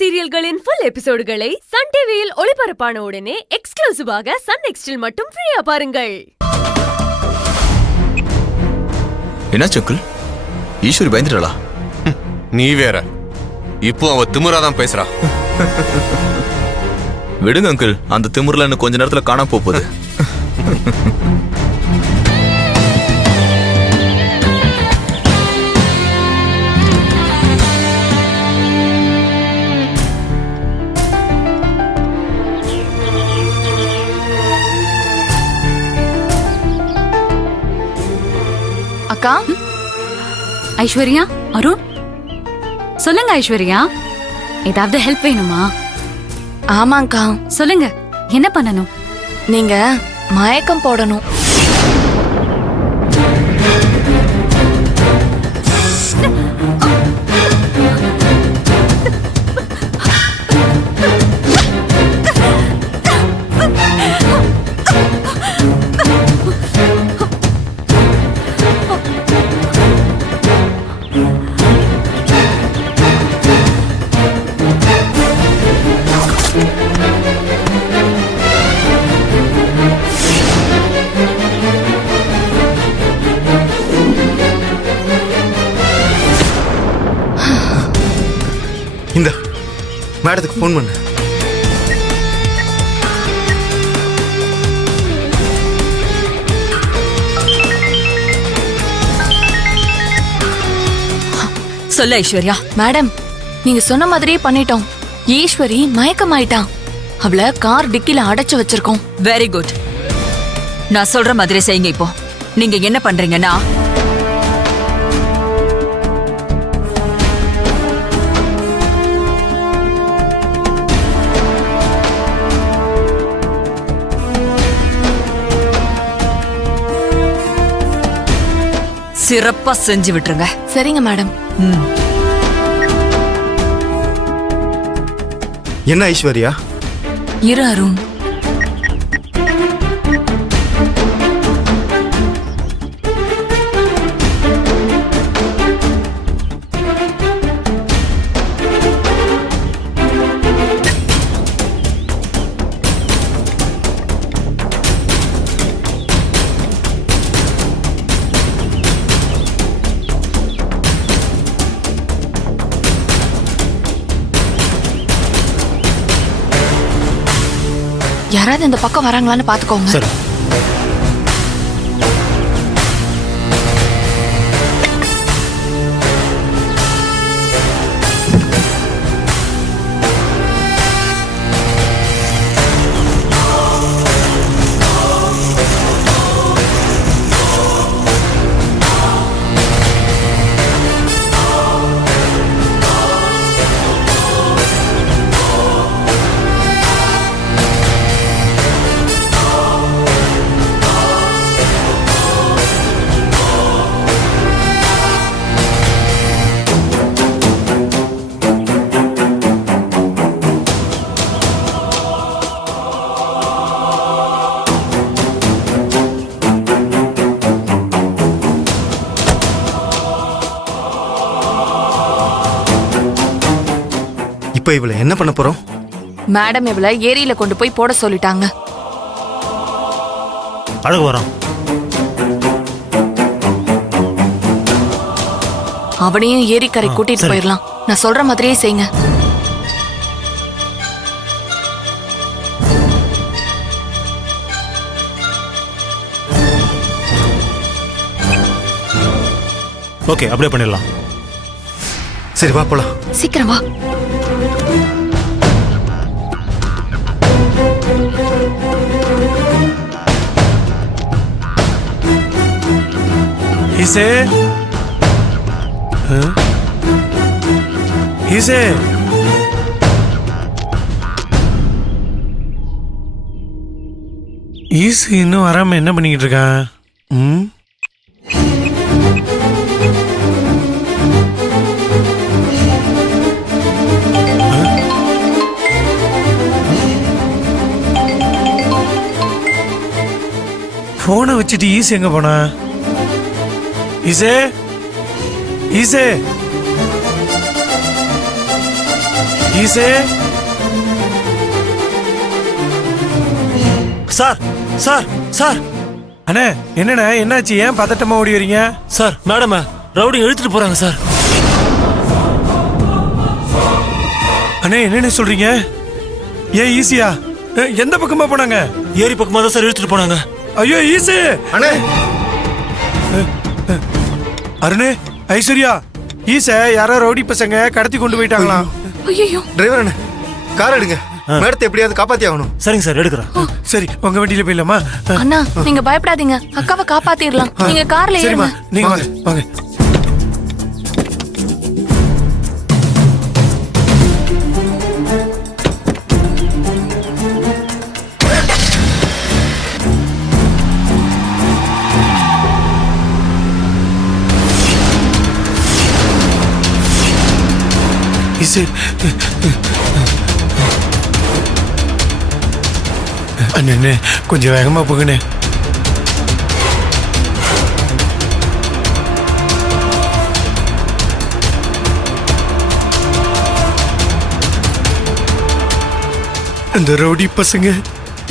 சீரியல்களின் full எபிசோடுகளை Sun டிவியில் ஒளிபரப்பான உடனே எக்ஸ்க்ளூசிவாக சன் நெக்ஸ்டில் மட்டும் ஃப்ரீயா பாருங்கள். என்ன சக்குல், ஈஸ்வரி பயந்துட்டாளா? நீ வேற, இப்போ அவ திமிராதான் பேசுறா. விடுங்க அங்கிள், அந்த திமிர்ல இன்னும் கொஞ்ச நேரத்துல காணாம போகுது. அக்கா, ஐஸ்வர்யா, அருண், சொல்லுங்க ஐஸ்வர்யா, ஏதாவது ஹெல்ப் வேணுமா? ஆமாங்கா. சொல்லுங்க, என்ன பண்ணணும்? நீங்க மயக்கம் போடணும். இந்த மேடத்துக்கு ஃபோன் பண்ணு. சொல்ல ஐஸ்வர்யா. மேடம், நீங்க சொன்ன மாதிரியே பண்ணிட்டோம். ஈஸ்வரி மயக்கமாயிட்டான். அவளை கார் டிக்கில அடைச்சு வச்சிருக்கோம். Very good. நான் சொல்ற மாதிரி செய்யுங்க. இப்போ நீங்க என்ன பண்றீங்கன்னா, சிறப்பா செஞ்சு விட்டுருங்க. சரிங்க மேடம். என்ன ஐஸ்வர்யா? இரு அருண். யாராவது இந்த பக்கம் வராங்களான்னு பாத்துக்கோங்க. சரி. இப்ப இவளை என்ன பண்ண போறோம்? மேடம் இவளை ஏரியில கொண்டு போய் போட சொல்லிட்டாங்க. அழகு வரோம். அவனையும் ஏரிக்கரை கூட்டிட்டு போயிடலாம். நான் சொல்ற மாதிரியே செய்யுங்க. ஓகே, அப்படியே பண்ணிடலாம். சரி, வா போலாம். சீக்கிரம் வா. Ise? Ise? ஈசு இன்னும் வராம என்ன பண்ணிக்கிட்டு இருக்கான்? போனை வச்சுட்டு ஈசு எங்க போனா? ஈசே, ஈசே, ஈசே சார் சார் சார் அண்ணே என்னண்ணே என்னாச்சு? ஏன் பதட்டமா ஓடி வரீங்க? சார் மேடம் ரவுடி இழுத்துட்டு போறாங்க சார். அண்ணே என்னண்ணே சொல்றீங்க? ஏன் ஈஸியா எந்த பக்கமா போனாங்க? ஏரி பக்கமா தான் சார் இழுத்துட்டு போனாங்க. ஐயோ ஈஸி அண்ணே அருணே ஐஸ்வர்யா ஈச யாரோ ரவுடி பசங்க கடத்தி கொண்டு போயிட்டாங்களாம். ஐயோ டிரைவர் அண்ணே கார் எடுங்க. மேடத்தை எப்படியாவது காப்பாத்தி ஆகணும். சரிங்க சார் எடுக்கிறேன். சரி உங்க வண்டியில போயிடலாமா? அண்ணா நீங்க பயப்படாதீங்க, அக்காவை காப்பாத்திடலாம். நீங்க கார்ல சரிம்மா ஏறுங்க. நீங்க வாங்க வாங்க. ஈசு அண்ணே கொஞ்சம் வேகமா போகணே. அந்த ரவுடி பசங்க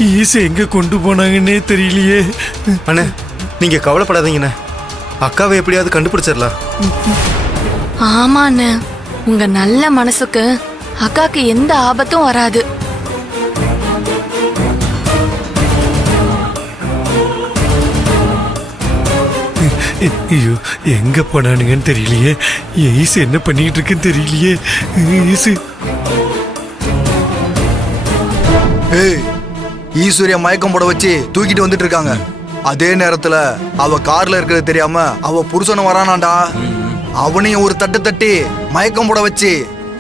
ஈஸி எங்க கொண்டு போனாங்கன்னே தெரியலையே. அண்ணே நீங்க கவலைப்படாதீங்கண்ணே, அக்காவை எப்படியாவது கண்டுபிடிச்சிடலாம். ஆமா அண்ணா, உங்க நல்ல மனசுக்கு அக்காக்கு எந்த ஆபத்தும் வராது. ஐயோ எங்க போனானுங்கன்னு தெரியலையே. ஈசு என்ன பண்ணிட்டு இருக்குன்னு தெரியலையே. ஈசு ஏய் ஈஸ்வரியா மயக்கம் போட வச்சு தூக்கிட்டு வந்துட்டு இருக்காங்க. அதே நேரத்துல அவ கார்ல இருக்கிறது தெரியாம அவ புருஷனும் வரானாண்டா. அவனையும் ஒரு தட்டு தட்டி மயக்கம் போட வச்சு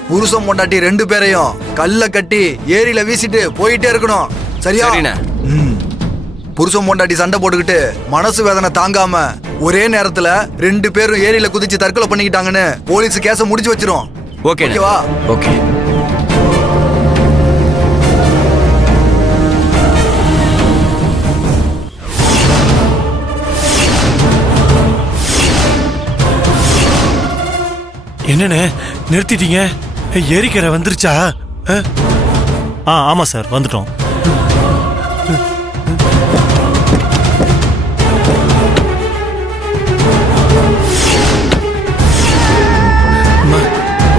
புருஷன் பொண்டாட்டி 2 பேரையும் கல்ல கட்டி ஏரியில வீசிட்டு போயிட்டே இருக்கணும். சரியா? புருஷன் பொண்டாட்டி சண்டை போட்டுக்கிட்டு மனசு வேதனை தாங்காம ஒரே நேரத்துல 2 பேரும் ஏரியில குதிச்சு தற்கொலை பண்ணிக்கிட்டாங்கன்னு போலீஸ் கேஸ முடிச்சு வச்சிரும். ஓகேவா? ஓகே. என்னண்ணே நிறுத்திட்டீங்க? ஏரிக்கரை வந்துருச்சா? ஆமா சார் வந்துட்டோம்.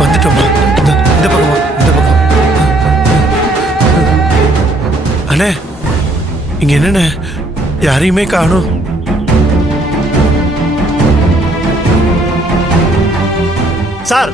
வந்துட்டோம்மா. இந்த பக்கமா இந்த பக்கம். அண்ணே இங்க என்னண்ணே யாரையுமே காணும். சார்